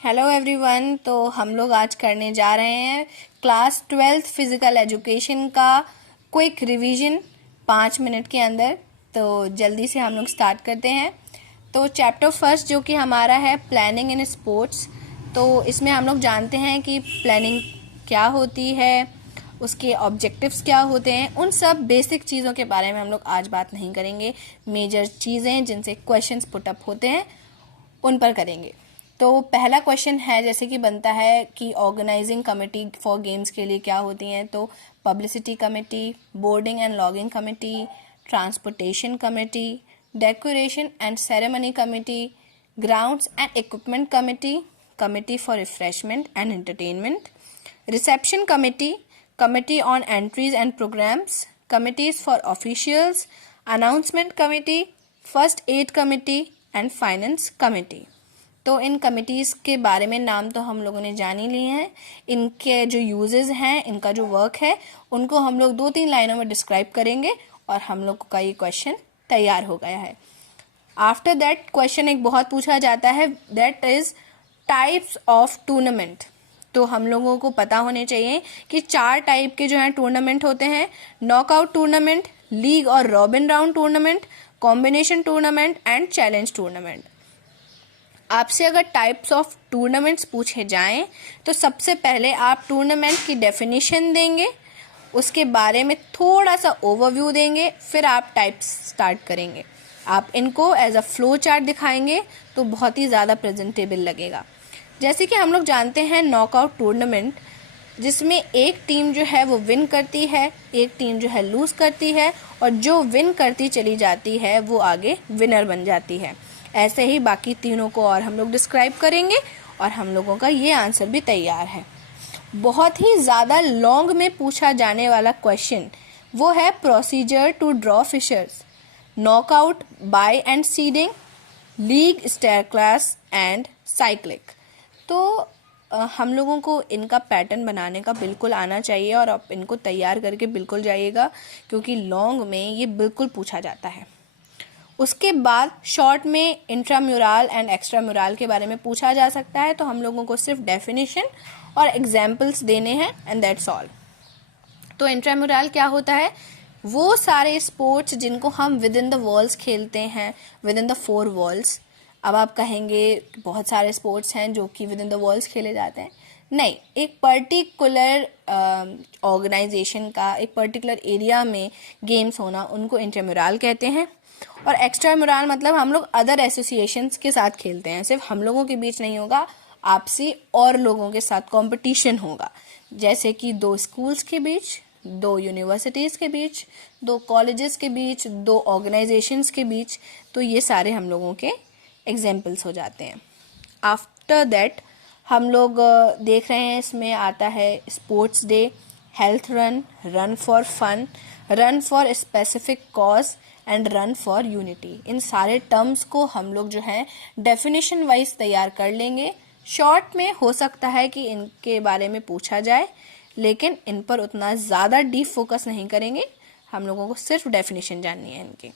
Hello everyone. तो हम लोग आज करने जा रहे हैं क्लास 12th फिजिकल एजुकेशन का क्विक रिवीजन 5 मिनट के अंदर। तो जल्दी से हम लोग स्टार्ट करते हैं। तो चैप्टर फर्स्ट जो कि हमारा है प्लानिंग इन स्पोर्ट्स। तो इसमें हम लोग जानते हैं कि प्लानिंग क्या होती है, उसके ऑब्जेक्टिव्स क्या होते हैं, उन सब बेसिक चीज़ों के बारे में हम लोग आज बात नहीं करेंगे। मेजर चीज़ें जिनसे क्वेश्चंस पुटअप होते हैं उन पर करेंगे। तो पहला क्वेश्चन है जैसे कि बनता है कि ऑर्गेनाइजिंग कमेटी फॉर गेम्स के लिए क्या होती हैं। तो publicity committee, boarding and lodging committee, transportation committee, decoration and ceremony committee, grounds and equipment committee, committee for refreshment and entertainment, reception committee, committee on entries and programmes, committees for officials, announcement committee, first aid committee and finance committee. तो इन committees के बारे में नाम तो हम लोगों ने जान ही लिए हैं। इनके जो यूजेस हैं, इनका जो वर्क है, उनको हम लोग 2-3 लाइनों में डिस्क्राइब करेंगे और हम लोग का ये क्वेश्चन तैयार हो गया है। आफ्टर दैट क्वेश्चन एक बहुत पूछा जाता है, that is types of tournament. तो हम लोगों को पता होने चाहिए कि 4 टाइप के जो हैं टूर्नामेंट होते हैं। नॉकआउट टूर्नामेंट, लीग और robin round tournament, combination tournament and challenge tournament. आपसे अगर टाइप्स ऑफ टूर्नामेंट्स पूछे जाएं तो सबसे पहले आप टूर्नामेंट की डेफिनेशन देंगे, उसके बारे में थोड़ा सा ओवरव्यू देंगे, फिर आप टाइप्स स्टार्ट करेंगे। आप इनको एज अ फ्लो चार्ट दिखाएंगे तो बहुत ही ज़्यादा प्रेजेंटेबल लगेगा। जैसे कि हम लोग जानते हैं नॉकआउट टूर्नामेंट, जिसमें एक टीम जो है वो विन करती है, एक टीम जो है लूज़ करती है, और जो विन करती चली जाती है वो आगे विनर बन जाती है। ऐसे ही बाकी तीनों को और हम लोग डिस्क्राइब करेंगे और हम लोगों का ये आंसर भी तैयार है। बहुत ही ज़्यादा लॉन्ग में पूछा जाने वाला क्वेश्चन वो है procedure to draw fixtures, knockout, bye and seeding, league, star class and cyclic. तो हम लोगों को इनका पैटर्न बनाने का बिल्कुल आना चाहिए और आप इनको तैयार करके बिल्कुल जाइएगा, क्योंकि लॉन्ग में ये बिल्कुल पूछा जाता है। उसके बाद शॉर्ट में इंट्राम्यूरल एंड एक्स्ट्राम्यूरल के बारे में पूछा जा सकता है, तो हम लोगों को सिर्फ डेफिनेशन और एग्जाम्पल्स देने हैं एंड दैट्स ऑल। तो इंट्राम्यूरल क्या होता है? वो सारे स्पोर्ट्स जिनको हम विद इन द वॉल्स खेलते हैं, विद इन द 4 वॉल्स। अब आप कहेंगे बहुत सारे स्पोर्ट्स हैं जो कि विद इन द वॉल्स खेले जाते हैं। नहीं, एक पर्टिकुलर ऑर्गेनाइजेशन का एक पर्टिकुलर एरिया में गेम्स होना, उनको इंट्राम्यूरल कहते हैं। और एक्स्ट्राम्यूरल मतलब हम लोग अदर एसोसिएशंस के साथ खेलते हैं, सिर्फ हम लोगों के बीच नहीं होगा, आपसी और लोगों के साथ कंपटीशन होगा। जैसे कि 2 स्कूल्स के बीच, 2 यूनिवर्सिटीज़ के बीच, 2 कॉलेजेस के बीच, 2 ऑर्गेनाइजेशंस के बीच। तो ये सारे हम लोगों के एग्जाम्पल्स हो जाते हैं। आफ्टर दैट हम लोग देख रहे हैं, इसमें आता है sports day, health run, run for fun, run for specific cause and run for unity. इन सारे टर्म्स को हम लोग जो है डेफिनेशन वाइज तैयार कर लेंगे। शॉर्ट में हो सकता है कि इनके बारे में पूछा जाए, लेकिन इन पर उतना ज़्यादा डीप फोकस नहीं करेंगे, हम लोगों को सिर्फ डेफिनेशन जाननी है इनकी।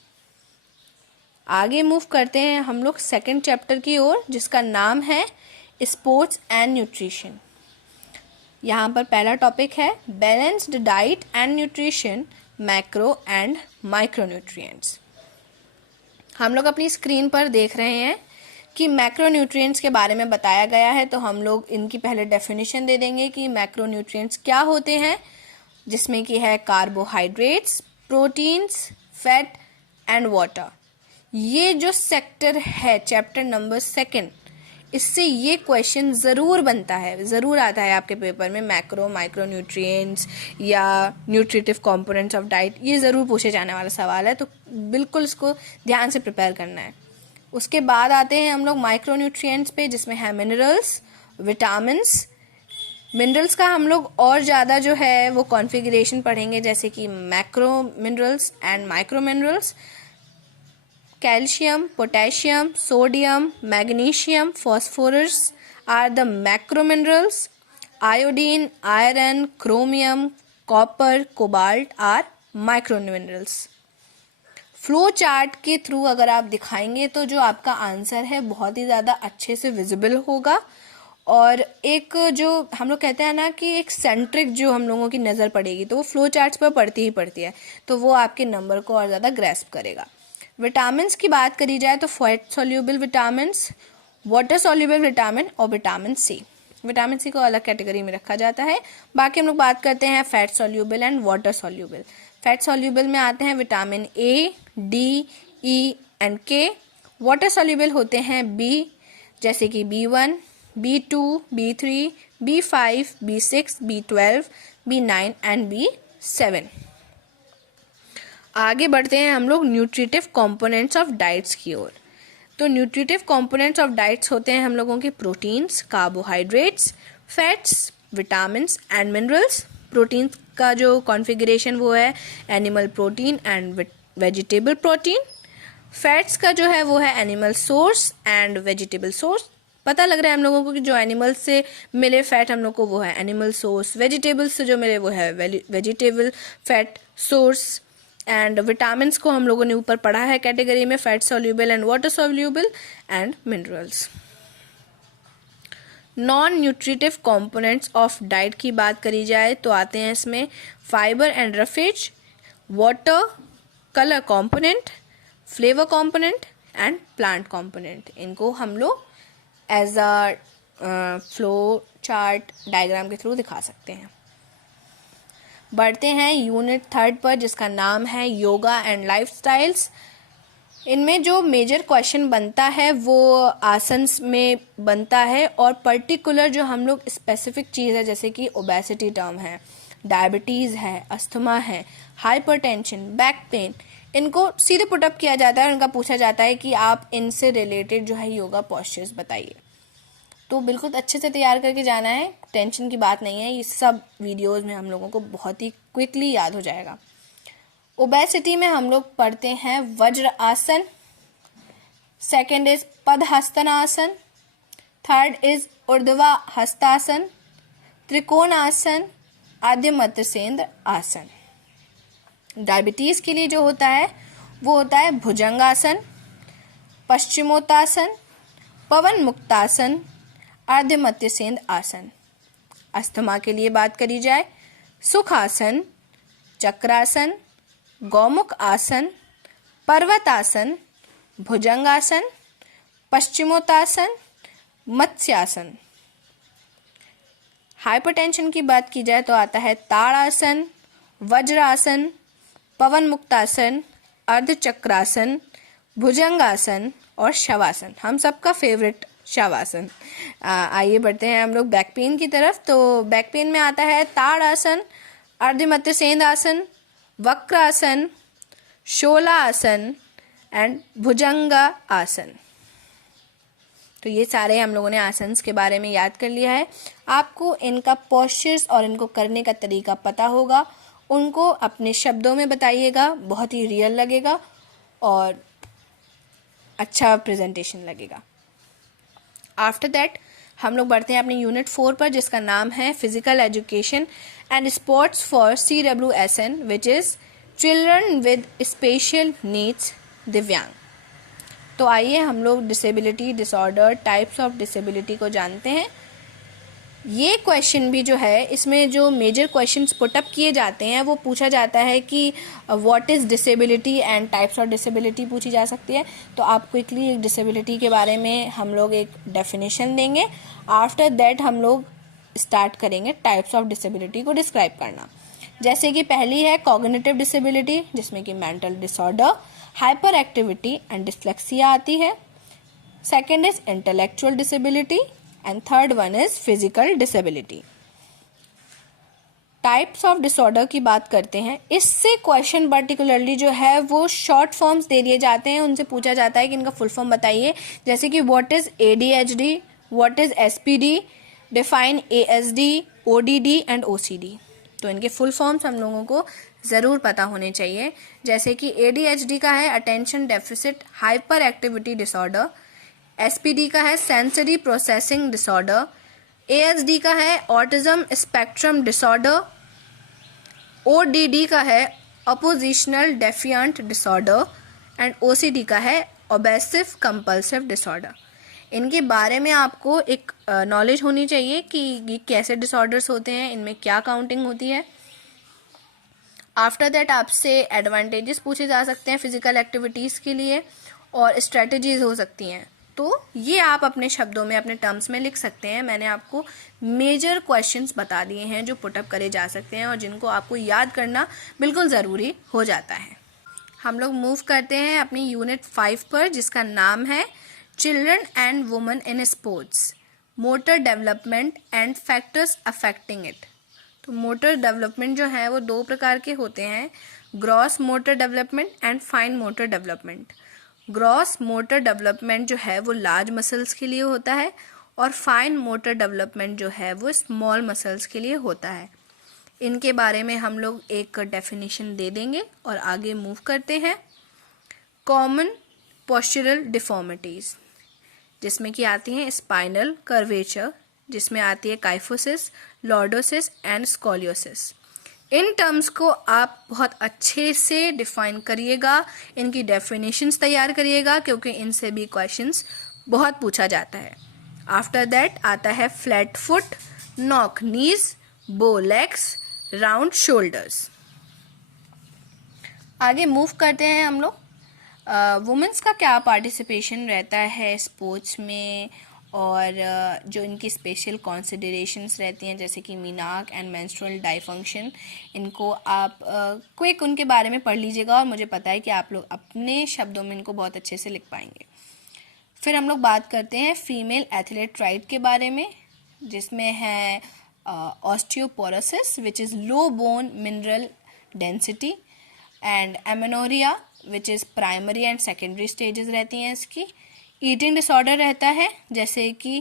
आगे मूव करते हैं हम लोग सेकेंड चैप्टर की ओर, जिसका नाम है स्पोर्ट्स एंड न्यूट्रिशन। यहाँ पर पहला टॉपिक है balanced diet and nutrition, macro and micro nutrients. हम लोग अपनी स्क्रीन पर देख रहे हैं कि मैक्रो न्यूट्रिएंट्स के बारे में बताया गया है, तो हम लोग इनकी पहले डेफिनेशन दे देंगे कि मैक्रो न्यूट्रिएंट्स क्या होते हैं, जिसमें कि है carbohydrates, proteins, fat and water. ये जो सेक्टर है चैप्टर नंबर 2, इससे ये क्वेश्चन ज़रूर बनता है, ज़रूर आता है आपके पेपर में। मैक्रो माइक्रो न्यूट्रिएंट्स या न्यूट्रिटिव कंपोनेंट्स ऑफ डाइट, ये ज़रूर पूछे जाने वाला सवाल है, तो बिल्कुल इसको ध्यान से प्रिपेयर करना है। उसके बाद आते हैं हम लोग माइक्रो न्यूट्रिएंट्स पे, जिसमें है मिनरल्स, विटामिन्स। मिनरल्स का हम लोग और ज़्यादा जो है वो कॉन्फ़िगरेशन पढ़ेंगे, जैसे कि macro minerals and micro minerals. Calcium, potassium, sodium, magnesium, phosphorus are the macro minerals. Iodine, iron, chromium, copper, cobalt are micro minerals. Flow chart के थ्रू अगर आप दिखाएंगे तो जो आपका आंसर है बहुत ही ज़्यादा अच्छे से विजिबल होगा और एक जो हम लोग कहते हैं ना कि एक सेंट्रिक जो हम लोगों की नज़र पड़ेगी तो वो फ्लो चार्ट्स पर पड़ती ही पड़ती है, तो वो आपके नंबर को और ज़्यादा ग्रैस्प करेगा। विटामिन्स की बात करी जाए तो fat soluble vitamins, water soluble vitamin और विटामिन सी। विटामिन सी को अलग कैटेगरी में रखा जाता है। बाकी हम लोग बात करते हैं fat soluble and water soluble. Fat soluble में आते हैं vitamin A, D, E and के। वाटर सॉल्यूबल होते हैं बी, जैसे कि B1, B2, B3, B5, B6, B12, B9 and B7। आगे बढ़ते हैं हम लोग न्यूट्रिटिव कंपोनेंट्स ऑफ डाइट्स की ओर। तो न्यूट्रिटिव कंपोनेंट्स ऑफ डाइट्स होते हैं हम लोगों के proteins, carbohydrates, fats, vitamins and minerals. Proteins का जो कॉन्फ़िगरेशन वो है animal protein and vegetable protein. Fats का जो है वो है animal source and vegetable source. पता लग रहा है हम लोगों को कि जो एनिमल से मिले फैट हम लोग को वो है एनिमल सोर्स, वेजिटेबल्स से जो मिले वो है vegetable fat source. And vitamins को हम लोगों ने ऊपर पढ़ा है कैटेगरी में, fat soluble and water soluble and minerals. Non nutritive components of diet की बात करी जाए तो आते हैं इसमें fibre and roughage, water, colour component, flavour component and plant component. इनको हम लोग as a flow chart diagram के थ्रू दिखा सकते हैं। बढ़ते हैं यूनिट 3 पर, जिसका नाम है योगा एंड लाइफस्टाइल्स। इनमें जो मेजर क्वेश्चन बनता है वो आसन्स में बनता है, और पर्टिकुलर जो हम लोग स्पेसिफिक चीज़ है जैसे कि ओबेसिटी टर्म है, डायबिटीज़ है, अस्थमा है, हाइपरटेंशन, बैक पेन, इनको सीधे पुटअप किया जाता है और इनका पूछा जाता है कि आप इनसे रिलेटेड जो है योगा पोस्चर्स बताइए। तो बिल्कुल अच्छे से तैयार करके जाना है, टेंशन की बात नहीं है, ये सब वीडियोस में हम लोगों को बहुत ही क्विकली याद हो जाएगा। ओबेसिटी में हम लोग पढ़ते हैं vajra asana, second is padahastasana, third is urdhva hastasana, trikona asana, आद्य मध्य सेंद्र आसन। डायबिटीज के लिए जो होता है वो होता है भुजंगासन, पश्चिमोत्तासन, पवन मुक्तासन, आद्य मध्य सेंद्र आसन। अस्थमा के लिए बात करी जाए सुखासन, चक्रासन, गौमुख आसन, पर्वतासन, भुजंगासन, पश्चिमोत्तासन, मत्स्यासन। हाइपरटेंशन की बात की जाए तो आता है ताड़ासन, वज्रासन, पवन मुक्तासन, अर्धचक्रासन, भुजंगासन और शवासन। हम सबका फेवरेट शवासन। आइए बढ़ते हैं हम लोग बैक पेन की तरफ। तो बैक पेन में आता है ताड़ासन, अर्धमध्य सेंद्र आसन, वक्रासन, शोला आसन एंड भुजंगा आसन। तो ये सारे हम लोगों ने आसन्स के बारे में याद कर लिया है। आपको इनका पोस्चर्स और इनको करने का तरीका पता होगा, उनको अपने शब्दों में बताइएगा, बहुत ही रियल लगेगा और अच्छा प्रेजेंटेशन लगेगा। आफ्टर दैट हम लोग बढ़ते हैं अपने यूनिट 4 पर, जिसका नाम है physical education and sports for CWSN, which is children with special needs, दिव्यांग। तो आइए हम लोग disability disorder, types of disability को जानते हैं। ये क्वेश्चन भी जो है, इसमें जो मेजर क्वेश्चंस पुटअप किए जाते हैं वो पूछा जाता है कि what is disability and types of disability पूछी जा सकती है। तो आप क्विकली एक डिसेबिलिटी के बारे में हम लोग एक डेफिनेशन देंगे। आफ्टर दैट हम लोग स्टार्ट करेंगे टाइप्स ऑफ डिसेबिलिटी को डिस्क्राइब करना। जैसे कि पहली है कॉग्निटिव डिसेबिलिटी, जिसमें कि mental disorder, hyper activity and dyslexia आती है। Second is intellectual disability and third one is physical disability. Types of disorder की बात करते हैं। इससे क्वेश्चन पर्टिकुलरली जो है वो शॉर्ट फॉर्म्स दे दिए जाते हैं, उनसे पूछा जाता है कि इनका फुल फॉर्म बताइए। जैसे कि what is ADHD, what is SPD, define ASD, ODD and OCD। तो इनके फुल फॉर्म्स हम लोगों को ज़रूर पता होने चाहिए। जैसे कि ADHD का है attention deficit hyper activity disorder, SPD का है सेंसरी प्रोसेसिंग डिसऑर्डर, ASD का है ऑटिज्म स्पेक्ट्रम डिसऑर्डर, ODD का है अपोजिशनल डेफिएंट डिसऑर्डर एंड OCD का है ऑब्सेसिव कंपल्सिव डिसऑर्डर। इनके बारे में आपको एक नॉलेज होनी चाहिए कि ये कैसे डिसऑर्डर्स होते हैं, इनमें क्या काउंटिंग होती है। आफ्टर दैट आपसे एडवांटेजेस पूछे जा सकते हैं फिजिकल एक्टिविटीज़ के लिए और स्ट्रेटजीज हो सकती हैं। तो ये आप अपने शब्दों में, अपने टर्म्स में लिख सकते हैं। मैंने आपको मेजर क्वेश्चंस बता दिए हैं जो पुटअप करे जा सकते हैं और जिनको आपको याद करना बिल्कुल ज़रूरी हो जाता है। हम लोग मूव करते हैं अपनी यूनिट 5 पर, जिसका नाम है children and women in sports, motor development and factors affecting it. तो मोटर डेवलपमेंट जो है वो दो प्रकार के होते हैं, gross motor development and fine motor development. Gross motor development जो है वो लार्ज मसल्स के लिए होता है और फाइन मोटर डेवलपमेंट जो है वो स्मॉल मसल्स के लिए होता है। इनके बारे में हम लोग एक डेफिनेशन दे देंगे और आगे मूव करते हैं। कॉमन पोस्चरल डिफॉर्मिटीज़, जिसमें कि आती हैं स्पाइनल कर्वेचर, जिसमें आती है kyphosis, lordosis and scoliosis. In terms को आप बहुत अच्छे से डिफाइन करिएगा, इनकी डेफिनेशंस तैयार करिएगा, क्योंकि इनसे भी क्वेश्चंस बहुत पूछा जाता है। आफ्टर दैट आता है फ्लैट फुट, नॉक नीज, बो लेग्स, राउंड शोल्डर्स। आगे मूव करते हैं हम लोग। वुमेन्स का क्या पार्टिसिपेशन रहता है स्पोर्ट्स में और जो इनकी स्पेशल कॉन्सिडरेशंस रहती हैं, जैसे कि मीनाक एंड मेंस्ट्रुअल डाइफंक्शन, इनको आप क्विक उनके बारे में पढ़ लीजिएगा और मुझे पता है कि आप लोग अपने शब्दों में इनको बहुत अच्छे से लिख पाएंगे। फिर हम लोग बात करते हैं फीमेल एथलीट राइट के बारे में, जिसमें है osteoporosis which is low bone mineral density and amenorrhea which is primary and secondary stages रहती हैं इसकी। ईटिंग डिसऑर्डर रहता है जैसे कि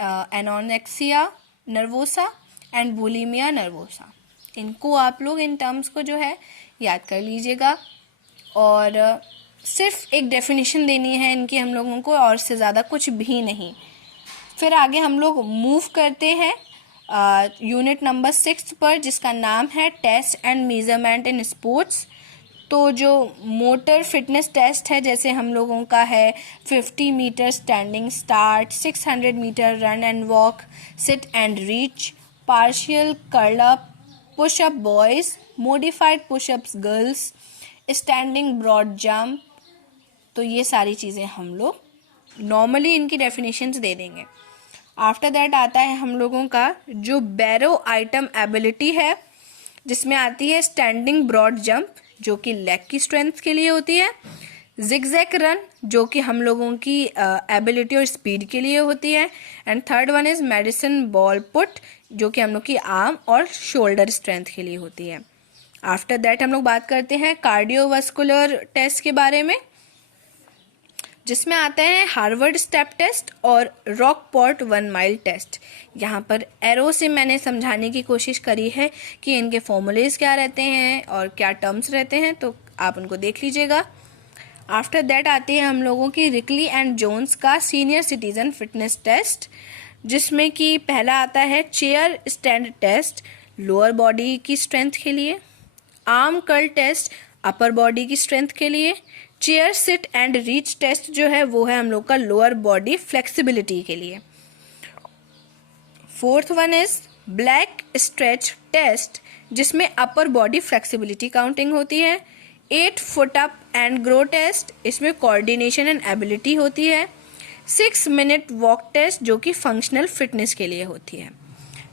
anorexia nervosa and bulimia nervosa. इनको आप लोग इन टर्म्स को जो है याद कर लीजिएगा और सिर्फ एक डेफिनेशन देनी है इनकी हम लोगों को और से ज़्यादा कुछ भी नहीं। फिर आगे हम लोग मूव करते हैं यूनिट नंबर 6 पर, जिसका नाम है test and measurement in sports. तो जो मोटर फिटनेस टेस्ट है, जैसे हम लोगों का है 50 metre standing start, 600 metre run and walk, sit and reach, partial curl up, pushup boys, modified pushups girls, standing broad jump. तो ये सारी चीज़ें हम लोग नॉर्मली इनकी डेफिनेशंस दे देंगे। आफ्टर दैट आता है हम लोगों का जो बैरो आइटम एबिलिटी है, जिसमें आती है स्टैंडिंग ब्रॉड जंप जो कि लेग की स्ट्रेंथ के लिए होती है, जिगजैग रन जो कि हम लोगों की एबिलिटी और स्पीड के लिए होती है, and third one is medicine ball put जो कि हम लोग की आर्म और शोल्डर स्ट्रेंथ के लिए होती है। आफ्टर दैट हम लोग बात करते हैं कार्डियोवास्कुलर टेस्ट के बारे में, जिसमें आते हैं हार्वर्ड स्टेप टेस्ट और रॉकपोर्ट 1 माइल टेस्ट। यहाँ पर एरो से मैंने समझाने की कोशिश करी है कि इनके फॉर्मूलेज क्या रहते हैं और क्या टर्म्स रहते हैं, तो आप उनको देख लीजिएगा। आफ्टर दैट आती है हम लोगों की रिकली एंड जोन्स का सीनियर सिटीजन फिटनेस टेस्ट, जिसमें कि पहला आता है chair stand test lower body की स्ट्रेंथ के लिए, arm curl test upper body की स्ट्रेंथ के लिए, chair sit and reach test जो है वो है हम लोग का लोअर बॉडी फ्लेक्सिबिलिटी के लिए। Fourth one is back scratch test, जिसमें अपर बॉडी फ्लेक्सिबिलिटी काउंटिंग होती है। 8 foot up and go test, इसमें कोऑर्डिनेशन एंड एबिलिटी होती है। 6 मिनट वॉक टेस्ट जो कि फंक्शनल फिटनेस के लिए होती है।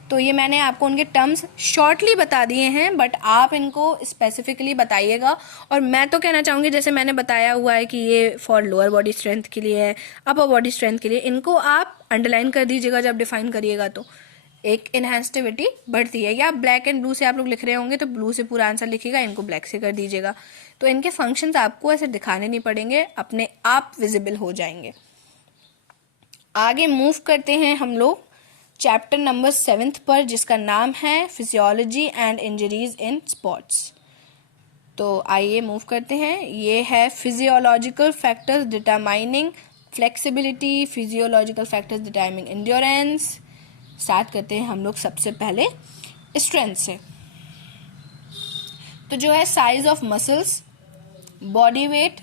तो ये मैंने आपको उनके टर्म्स शॉर्टली बता दिए हैं, बट आप इनको स्पेसिफिकली बताइएगा। और मैं तो कहना चाहूँगी, जैसे मैंने बताया हुआ है कि ये फॉर लोअर बॉडी स्ट्रेंथ के लिए है, अपर बॉडी स्ट्रेंथ के लिए, इनको आप अंडरलाइन कर दीजिएगा जब डिफाइन करिएगा, तो एक इनहेंसिटिविटी बढ़ती है। या ब्लैक एंड ब्लू से आप लोग लिख रहे होंगे तो ब्लू से पूरा आंसर लिखिएगा, इनको ब्लैक से कर दीजिएगा। तो इनके फंक्शंस आपको ऐसे दिखाने नहीं पड़ेंगे, अपने आप विजिबल हो जाएंगे। आगे मूव करते हैं हम लोग चैप्टर नंबर 7 पर, जिसका नाम है physiology and injuries in sports. तो आइए मूव करते हैं। ये है physiological factors determining flexibility, physiological factors determining endurance. Start करते हैं हम लोग सबसे पहले स्ट्रेंथ से। तो जो है size of muscles, body weight,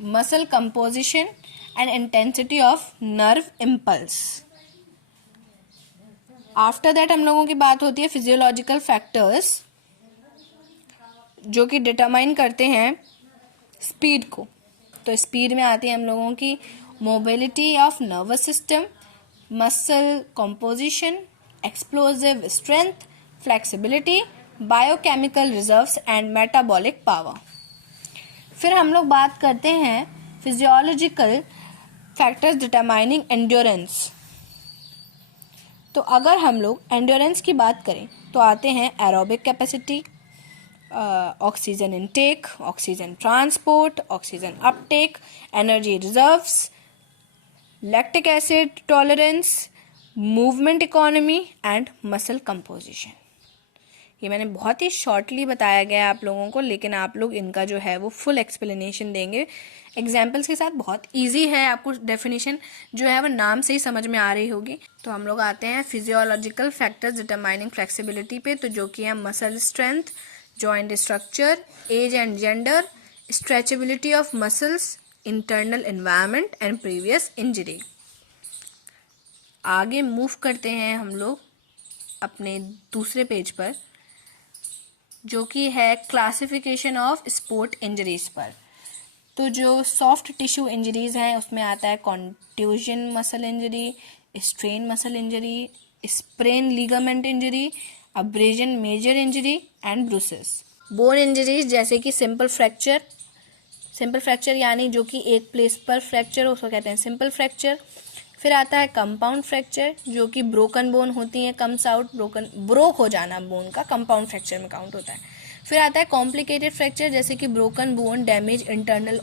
muscle composition and intensity of nerve impulse. After that हम लोगों की बात होती है फिजियोलॉजिकल फैक्टर्स जो कि डिटरमाइन करते हैं स्पीड को. तो स्पीड में आती है हम लोगों की mobility of nervous system, muscle composition, explosive strength, flexibility, biochemical reserves and metabolic power. फिर हम लोग बात करते हैं फिजियोलॉजिकल फैक्टर्स डिटरमाइनिंग एंड्योरेंस. तो अगर हम लोग एंड्योरेंस की बात करें तो आते हैं aerobic capacity, oxygen intake, oxygen transport, oxygen Uptake, energy reserves, lactic acid tolerance, movement economy and muscle composition. ये मैंने बहुत ही शॉर्टली बताया गया आप लोगों को, लेकिन आप लोग इनका जो है वो फुल एक्सप्लेनेशन देंगे एग्जाम्पल्स के साथ. बहुत इजी है, आपको डेफिनेशन जो है वो नाम से ही समझ में आ रही होगी. तो हम लोग आते हैं फिजियोलॉजिकल फैक्टर्स डिटरमाइनिंग फ्लेक्सिबिलिटी पे, तो जो कि है muscle strength, joint structure, age and gender, stretchability of muscles, internal environment and previous injury. आगे मूव करते हैं हम लोग अपने दूसरे पेज पर, जो कि है क्लासिफिकेशन ऑफ स्पोर्ट इंजरीज पर. तो जो सॉफ्ट टिश्यू इंजरीज हैं उसमें आता है contusion muscle injury, strain muscle injury, sprain ligament injury, abrasion major injury and bruises. Bone injuries जैसे कि सिंपल फ्रैक्चर यानी जो कि एक प्लेस पर फ्रैक्चर, उसको कहते हैं सिंपल फ्रैक्चर. फिर आता है कंपाउंड फ्रैक्चर जो कि ब्रोकन बोन होती है, कम्स आउट, ब्रोक हो जाना बोन का कंपाउंड फ्रैक्चर में काउंट होता है. फिर आता है कॉम्प्लिकेटेड फ्रैक्चर जैसे कि broken bone damage internal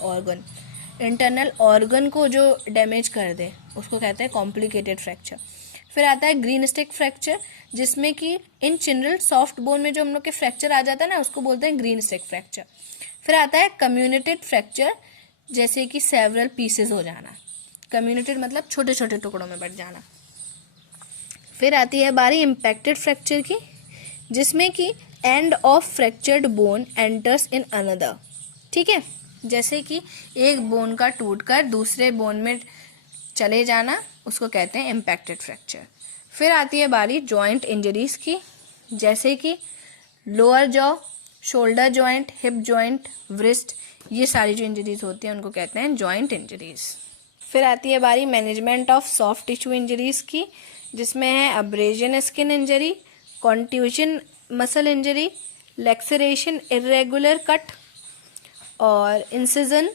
organ को जो डैमेज कर दे उसको कहते हैं कॉम्प्लिकेटेड फ्रैक्चर. फिर आता है ग्रीन स्टिक फ्रैक्चर जिसमें कि इन जनरल सॉफ्ट बोन में जो हम लोग के फ्रैक्चर आ जाता है ना उसको बोलते हैं ग्रीन स्टिक फ्रैक्चर. फिर आता है कम्युनिटेड फ्रैक्चर जैसे कि सेवरल पीसेस हो जाना, कम्युनिटेड मतलब छोटे छोटे टुकड़ों में बट जाना. फिर आती है बारी इम्पैक्टेड फ्रैक्चर की, जिसमें कि end of fractured bone enters in another. ठीक है, जैसे कि एक बोन का टूटकर दूसरे बोन में चले जाना उसको कहते हैं इम्पैक्टेड फ्रैक्चर. फिर आती है बारी जॉइंट इंजरीज की, जैसे कि lower jaw, shoulder joint, hip joint, wrist, ये सारी जो इंजरीज होती हैं उनको कहते हैं जॉइंट इंजरीज. फिर आती है बारी management of soft tissue injuries की, जिसमें है abrasion skin injury, contusion muscle injury, laceration irregular cut और इंसिजन,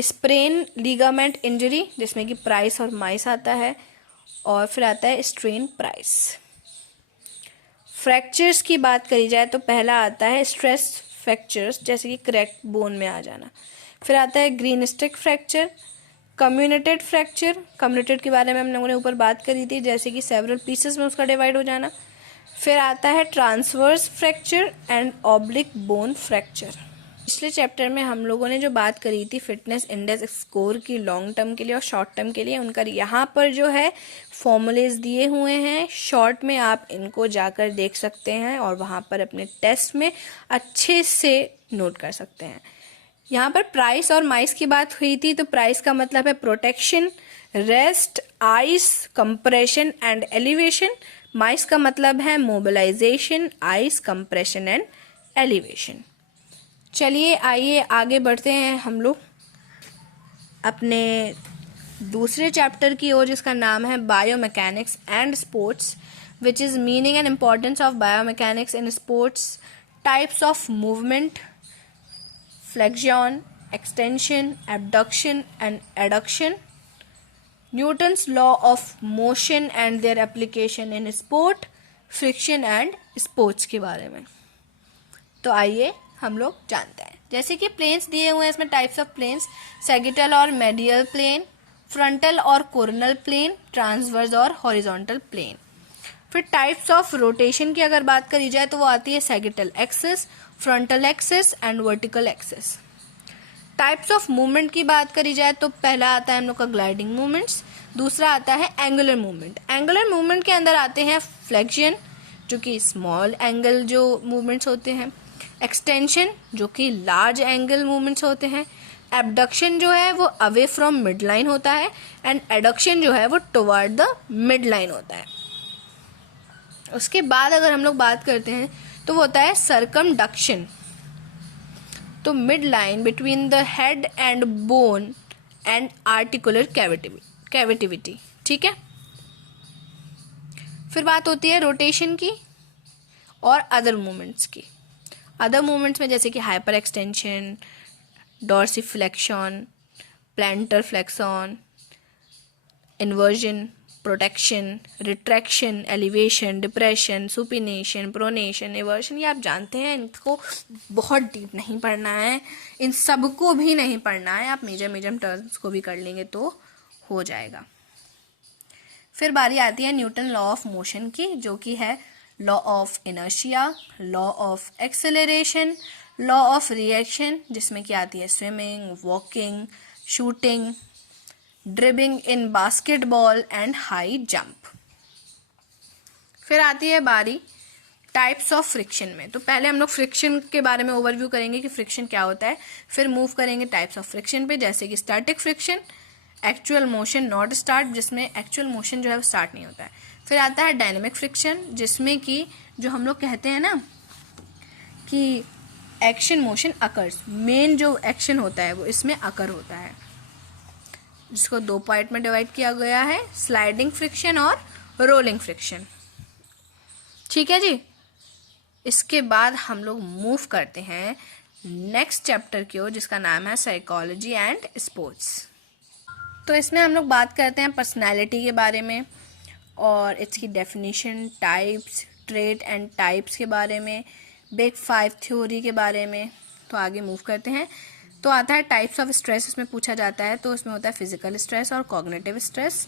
स्प्रेन लीगामेंट इंजरी जिसमें कि प्राइस और माइस आता है, और फिर आता है स्ट्रेन प्राइस. फ्रैक्चर्स की बात करी जाए तो पहला आता है स्ट्रेस फ्रैक्चर्स जैसे कि क्रैक बोन में आ जाना. फिर आता है ग्रीन स्टिक फ्रैक्चर, कम्युनिटेड फ्रैक्चर, कम्युनिटेड के बारे में हम लोगों ने ऊपर बात करी थी जैसे कि सेवरल पीसेस में उसका डिवाइड हो जाना. फिर आता है transverse fracture and oblique bone fracture. पिछले चैप्टर में हम लोगों ने जो बात करी थी फिटनेस इंडेक्स स्कोर की लॉन्ग टर्म के लिए और शॉर्ट टर्म के लिए, उनका यहाँ पर जो है फॉर्मूलेज दिए हुए हैं. शॉर्ट में आप इनको जाकर देख सकते हैं और वहाँ पर अपने टेस्ट में अच्छे से नोट कर सकते हैं. यहाँ पर प्राइस और माइस की बात हुई थी, तो प्राइस का मतलब है protection, rest, ice, compression and elevation. MICE का मतलब है mobilisation, ice, compression and elevation. चलिए आइए आगे बढ़ते हैं हम लोग अपने दूसरे चैप्टर की ओर जिसका नाम है biomechanics and sports, which is meaning and importance of biomechanics in sports, types of movement, flexion, extension, abduction and adduction, Newton's law of motion and their application in sport, friction and sports के बारे में. तो आइए हम लोग जानते हैं. जैसे कि प्लेन्स दिए हुए हैं, इसमें टाइप्स ऑफ प्लेन्स, सैगिटल और मेडियल प्लेन, फ्रंटल और कोरोनल प्लेन, ट्रांसवर्स और हॉरिजॉन्टल प्लेन. फिर टाइप्स ऑफ रोटेशन की अगर बात करी जाए तो वो आती है sagittal axis, frontal axis and vertical axis. Types of movement की बात करी जाए तो पहला आता है हम लोग का ग्लाइडिंग मूवमेंट्स, दूसरा आता है एंगुलर मूवमेंट. एंगुलर मूवमेंट के अंदर आते हैं फ्लेक्शन जो कि स्मॉल एंगल जो मूवमेंट्स होते हैं, एक्सटेंशन जो कि लार्ज एंगल मूवमेंट्स होते हैं, एबडक्शन जो है वो अवे फ्रॉम मिड लाइन होता है एंड एडक्शन जो है वो टुवर्ड द मिड लाइन होता है। उसके बाद अगर हम लोग बात करते हैं तो वो होता है सर्कमडक्शन। तो mid line between the head and bone and articular cavity, ठीक है। फिर बात होती है रोटेशन की और अदर मूवमेंट्स की। अदर मूवमेंट्स में जैसे कि hyper extension, dorsiflexion, plantar flexion, inversion, protection, retraction, elevation, depression, supination, pronation, eversion, ये आप जानते हैं, इनको बहुत डीप नहीं पढ़ना है, इन सबको भी नहीं पढ़ना है, आप मेजर टर्म्स को भी कर लेंगे तो हो जाएगा। फिर बारी आती है न्यूटन लॉ ऑफ मोशन की, जो कि है law of inertia, law of acceleration, law of reaction, जिसमें क्या आती है swimming, walking, shooting, dribbling in basketball and high jump. फिर आती है बारी टाइप्स ऑफ फ्रिक्शन में। तो पहले हम लोग फ्रिक्शन के बारे में ओवरव्यू करेंगे कि फ्रिक्शन क्या होता है, फिर मूव करेंगे टाइप्स ऑफ फ्रिक्शन पे, जैसे कि static friction, actual motion not start, जिसमें एक्चुअल मोशन जो है वो स्टार्ट नहीं होता है। फिर आता है डायनेमिक फ्रिक्शन, जिसमें कि जो हम लोग कहते हैं ना कि एक्शन मोशन अकर्स, मेन जो एक्शन होता है वो इसमें अकर होता है, जिसको दो पार्ट में डिवाइड किया गया है, स्लाइडिंग फ्रिक्शन और रोलिंग फ्रिक्शन, ठीक है जी। इसके बाद हम लोग मूव करते हैं नेक्स्ट चैप्टर की ओर, जिसका नाम है साइकोलॉजी एंड स्पोर्ट्स। तो इसमें हम लोग बात करते हैं पर्सनैलिटी के बारे में और इसकी definition, types, trait and types के बारे में, बिग 5 थ्योरी के बारे में। तो आगे मूव करते हैं। तो आता है टाइप्स ऑफ स्ट्रेस, इसमें पूछा जाता है, तो इसमें होता है फिजिकल स्ट्रेस और कॉग्निटिव स्ट्रेस।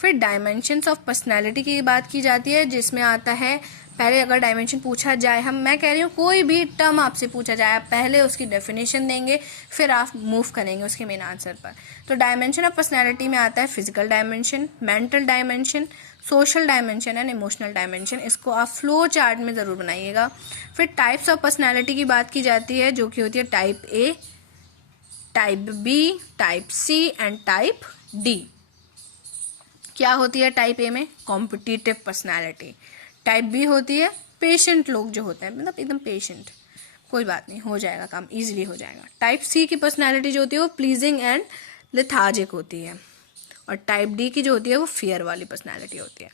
फिर डायमेंशंस ऑफ पर्सनैलिटी की बात की जाती है, जिसमें आता है, पहले अगर डायमेंशन पूछा जाए, मैं कह रही हूँ कोई भी टर्म आपसे पूछा जाए, आप पहले उसकी डेफिनेशन देंगे, फिर आप मूव करेंगे उसके मेन आंसर पर। तो डायमेंशन ऑफ पर्सनैलिटी में आता है physical dimension, mental dimension, social dimension and emotional dimension. इसको आप फ्लो चार्ट में ज़रूर बनाइएगा। फिर टाइप्स ऑफ पर्सनैलिटी की बात की जाती है, जो कि होती है type A, type B, type C and type D. क्या होती है टाइप ए में? Competitive personality. टाइप बी होती है पेशेंट लोग जो होते हैं, मतलब एकदम पेशेंट, कोई बात नहीं, हो जाएगा काम, इजीली हो जाएगा। टाइप सी की पर्सनैलिटी जो होती है वो प्लीजिंग एंड लेथार्जिक होती है, और टाइप डी की जो होती है वो फियर वाली पर्सनैलिटी होती है।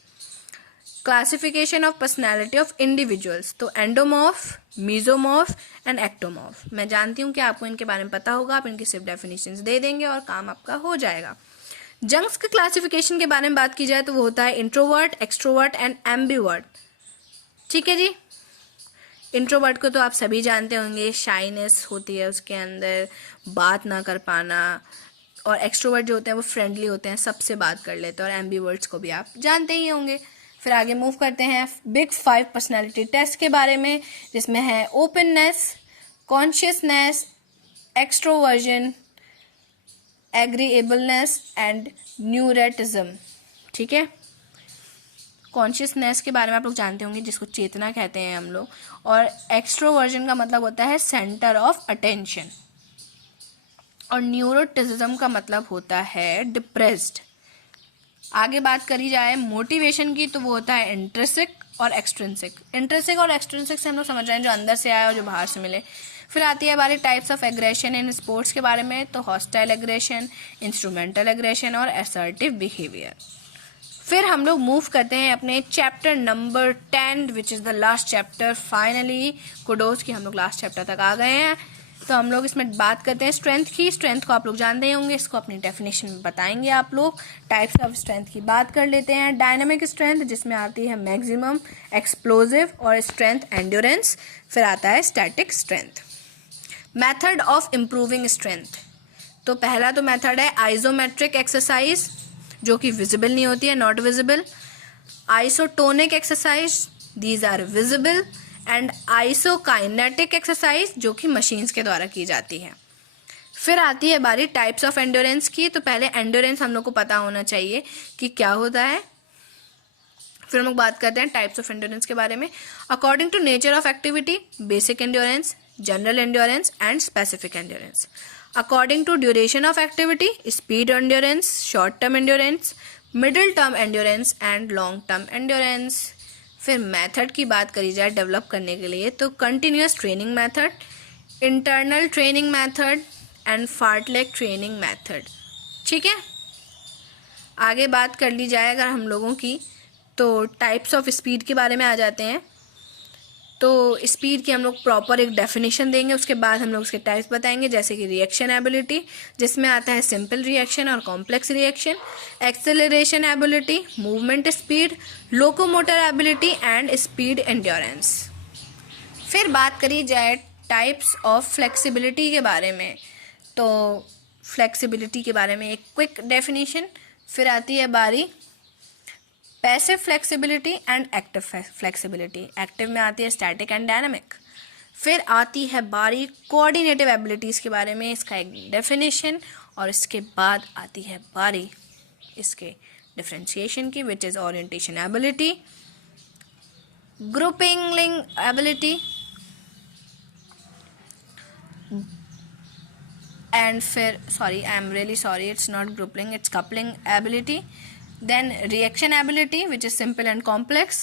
Classification of personality of individuals, तो एंडोमॉर्फ, मीजोमॉर्फ एंड एक्टोमॉर्फ। मैं जानती हूँ कि आपको इनके बारे में पता होगा, आप इनकी सिर्फ डेफिनेशंस दे देंगे और काम आपका हो जाएगा। जंक्स के क्लासिफिकेशन के बारे में बात की जाए तो वो होता है इंट्रोवर्ट, एक्सट्रोवर्ट एंड एम्बिवर्ट, ठीक है जी। इंट्रोवर्ट को तो आप सभी जानते होंगे, शाइनेस होती है उसके अंदर, बात ना कर पाना, और एक्सट्रोवर्ट जो होते हैं वो फ्रेंडली होते हैं, सबसे बात कर लेते हैं, और एम्बिवर्ट्स को भी आप जानते ही होंगे। फिर आगे मूव करते हैं बिग 5 पर्सनैलिटी टेस्ट के बारे में, जिसमें है openness, consciousness, extroversion, agreeableness and neuroticism, ठीक है। कॉन्शियसनेस के बारे में आप लोग जानते होंगे, जिसको चेतना कहते हैं हम लोग, और एक्सट्रोवर्जन का मतलब होता है सेंटर ऑफ अटेंशन, और न्यूरोटिज्म का मतलब होता है डिप्रेस्ड। आगे बात करी जाए मोटिवेशन की, तो वो होता है इंट्रिंसिक और एक्सट्रिंसिक। इंट्रिंसिक और एक्सट्रिंसिक से हम लोग समझ रहे हैं जो अंदर से आए और जो बाहर से मिले। फिर आती है बारी types of aggression in sports के बारे में, तो हॉस्टाइल एग्रेशन, इंस्ट्रूमेंटल एग्रेशन और असर्टिव बिहेवियर। फिर हम लोग मूव करते हैं अपने chapter number 10 which is the last chapter. Finally kudos की हम लोग लास्ट चैप्टर तक आ गए हैं। तो हम लोग इसमें बात करते हैं स्ट्रेंथ की। स्ट्रेंथ को आप लोग जानते ही होंगे, इसको अपनी डेफिनेशन में बताएंगे आप लोग। टाइप्स ऑफ स्ट्रेंथ की बात कर लेते हैं। डायनामिक स्ट्रेंथ, जिसमें आती है मैक्सिमम, एक्सप्लोजिव और स्ट्रेंथ एंड्योरेंस। फिर आता है static strength. Method of improving strength, तो पहला तो मेथड है आइसोमेट्रिक एक्सरसाइज, जो कि विजिबल नहीं होती है, not visible. Isotonic exercise, these are visible. And isokinetic exercise, जो कि मशीन्स के द्वारा की जाती है। फिर आती है बारी टाइप्स ऑफ एंड्योरेंस की। तो पहले एंड्योरेंस हम लोग को पता होना चाहिए कि क्या होता है। फिर हम लोग बात करते हैं टाइप्स ऑफ एंड्योरेंस के बारे में। According to nature of activity, basic endurance, general endurance and specific endurance. According to duration of activity, speed endurance, short term endurance, middle term endurance and long term endurance. फिर method की बात करी जाए develop करने के लिए तो continuous training method, internal training method and fartlek training method. ठीक है, आगे बात कर ली जाए अगर हम लोगों की तो टाइप्स ऑफ स्पीड के बारे में आ जाते हैं। तो स्पीड की हम लोग प्रॉपर एक डेफिनेशन देंगे, उसके बाद हम लोग उसके टाइप्स बताएंगे, जैसे कि रिएक्शन एबिलिटी जिसमें आता है सिंपल रिएक्शन और complex reaction, acceleration ability, movement speed, locomotor ability and speed endurance. फिर बात करी जाए टाइप्स ऑफ फ्लेक्सिबिलिटी के बारे में, तो फ्लेक्सिबिलिटी के बारे में एक क्विक डेफिनेशन। फिर आती है बारी passive flexibility and active flexibility. Active में आती है स्टैटिक एंड डायनामिक। फिर आती है बारी कोऑर्डिनेटिव एबिलिटीज़ के बारे में, इसका एक डेफिनेशन, और इसके बाद आती है बारी इसके डिफरेंशिएशन की, which is orientation ability, grouping ability and फिर I am really sorry, it's not grouping, it's coupling ability, then reaction ability which is simple and complex,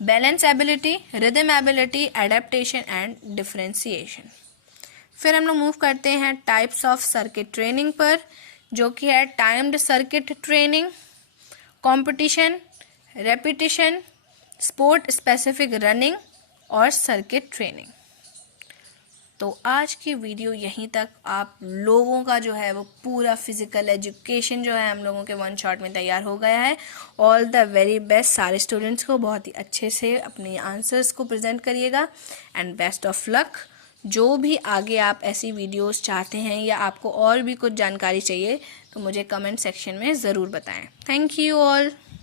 balance ability, rhythm ability, adaptation and differentiation। फिर हम लोग move करते हैं types of circuit training पर, जो कि है timed circuit training, competition, repetition, sport specific running और सर्किट ट्रेनिंग। तो आज की वीडियो यहीं तक। आप लोगों का जो है वो पूरा फिजिकल एजुकेशन जो है हम लोगों के वन शॉट में तैयार हो गया है। ऑल द वेरी बेस्ट सारे स्टूडेंट्स को, बहुत ही अच्छे से अपने आंसर्स को प्रेजेंट करिएगा एंड बेस्ट ऑफ लक। जो भी आगे आप ऐसी वीडियोस चाहते हैं या आपको और भी कुछ जानकारी चाहिए तो मुझे कमेंट सेक्शन में ज़रूर बताएं। Thank you all.